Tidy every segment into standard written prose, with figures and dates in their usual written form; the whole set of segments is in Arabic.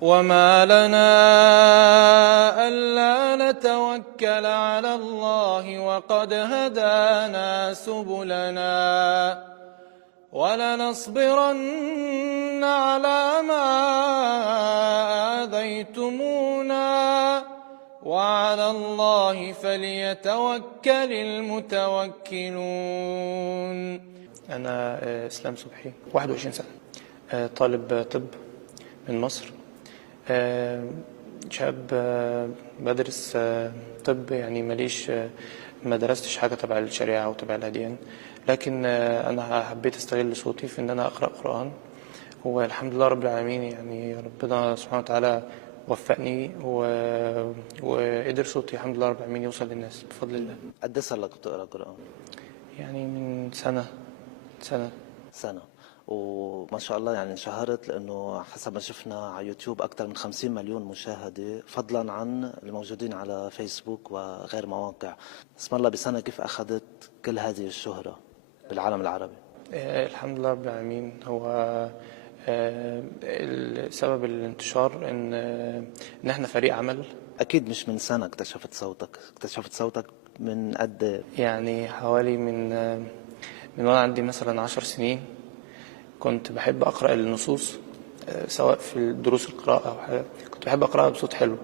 وما لنا ألا نتوكل على الله وقد هدانا سبلنا ولنصبرن على ما آذيتمونا وعلى الله فليتوكل المتوكلون. أنا إسلام صبحي، 21 سنة، طالب طب من مصر، شاب بدرس طب، يعني ماليش ما درستش حاجة تبع الشريعة أو تبع الأديان، لكن أنا حبيت أستغل صوتي في إن أنا أقرأ قرآن، والحمد لله رب العالمين. يعني ربنا سبحانه وتعالى وفقني وقدر صوتي الحمد لله رب العالمين يوصل للناس بفضل الله. قد ايه صار لك بتقرا قرآن؟ يعني من سنة. وما شاء الله يعني انشهرت، لانه حسب ما شفنا على يوتيوب اكثر من 50 مليون مشاهدة، فضلا عن الموجودين على فيسبوك وغير مواقع. اسم الله، بسنة كيف اخذت كل هذه الشهرة بالعالم العربي؟ الحمد لله رب العالمين. هو سبب الانتشار ان احنا فريق عمل. اكيد مش من سنة اكتشفت صوتك من قد إيه؟ يعني حوالي من وانا عندي مثلا 10 سنين كنت بحب اقرا النصوص، سواء في دروس القراءه او حاجه، كنت بحب اقراها بصوت حلو.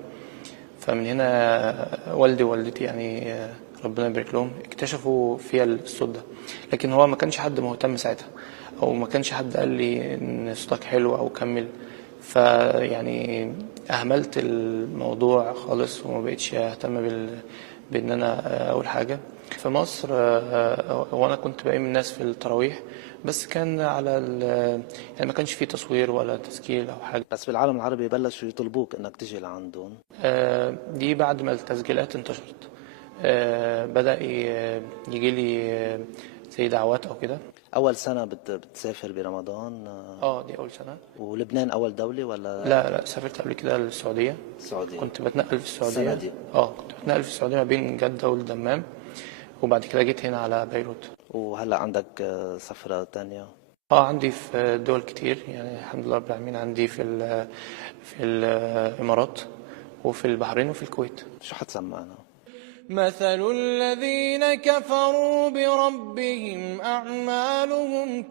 فمن هنا والدي ووالدتي، يعني ربنا يبارك لهم، اكتشفوا فيها الصوت ده. لكن هو ما كانش حد مهتم ساعتها، او ما كانش حد قال لي ان صوتك حلو او كمل. فيعني اهملت الموضوع خالص وما بقتش اهتم بان انا اقول حاجه. في مصر وانا كنت بقيم الناس في التراويح، بس كان على يعني ما كانش فيه تصوير ولا تسجيل او حاجه. بس بالعالم العربي بلشوا يطلبوك انك تجي لعندهم. دي بعد ما التسجيلات انتشرت، بدأ يجي لي زي دعوات او كده. اول سنة بتسافر برمضان؟ دي اول سنه. ولبنان اول دولة ولا؟ لا، سافرت قبل كده للسعوديه. السعودية. كنت بتنقل في السنة السعوديه. دي. كنت بتنقل في السعوديه ما بين جده والدمام، وبعد كده جيت هنا على بيروت. وهلا عندك سفرة تانية؟ عندي في دول كتير، يعني الحمد لله رب العالمين. عندي في الامارات وفي البحرين وفي الكويت. شو حتسمعنا؟ مثل الذين كفروا بربهم أعمالهم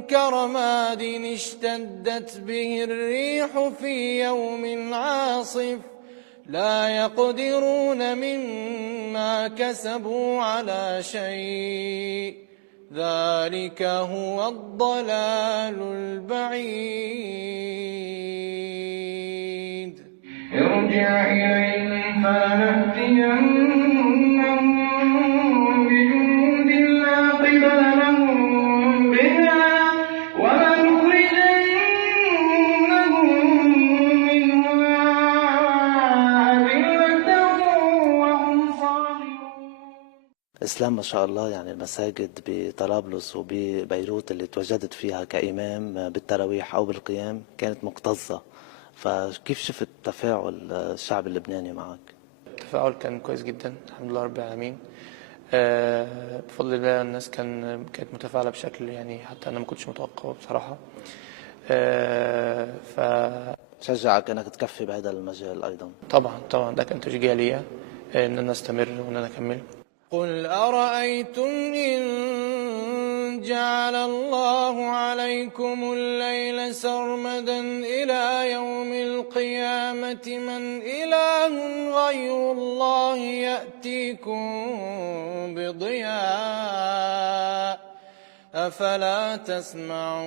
كرماد اشتدت به الريح في يوم عاصف لا يقدرون مما كسبوا على شيء ذلك هو الضلال البعيد. ارجع إليهم فلنأتينهم بجنود لا قبل لهم بها ولنخرجنهم منها أذلة وهم صاغرون. إسلام، ما شاء الله، يعني المساجد بطرابلس وببيروت اللي تواجدت فيها كإمام بالتراويح أو بالقيام كانت مكتظة، فكيف شفت تفاعل الشعب اللبناني معك؟ التفاعل كان كويس جدا الحمد لله رب العالمين. بفضل الله الناس كانت متفاعلة بشكل، يعني حتى أنا ما كنتش متوقعه بصراحة. ف شجعك انك تكفي بهذا المجال ايضا؟ طبعا ده كان تشجيع ليا ان انا استمر وان انا اكمل. قل أرأيتم إن جعل الله عليكم الليل سرمدا إلى يوم القيامة من إله غير الله يأتيكم بضياء أفلا تسمعون.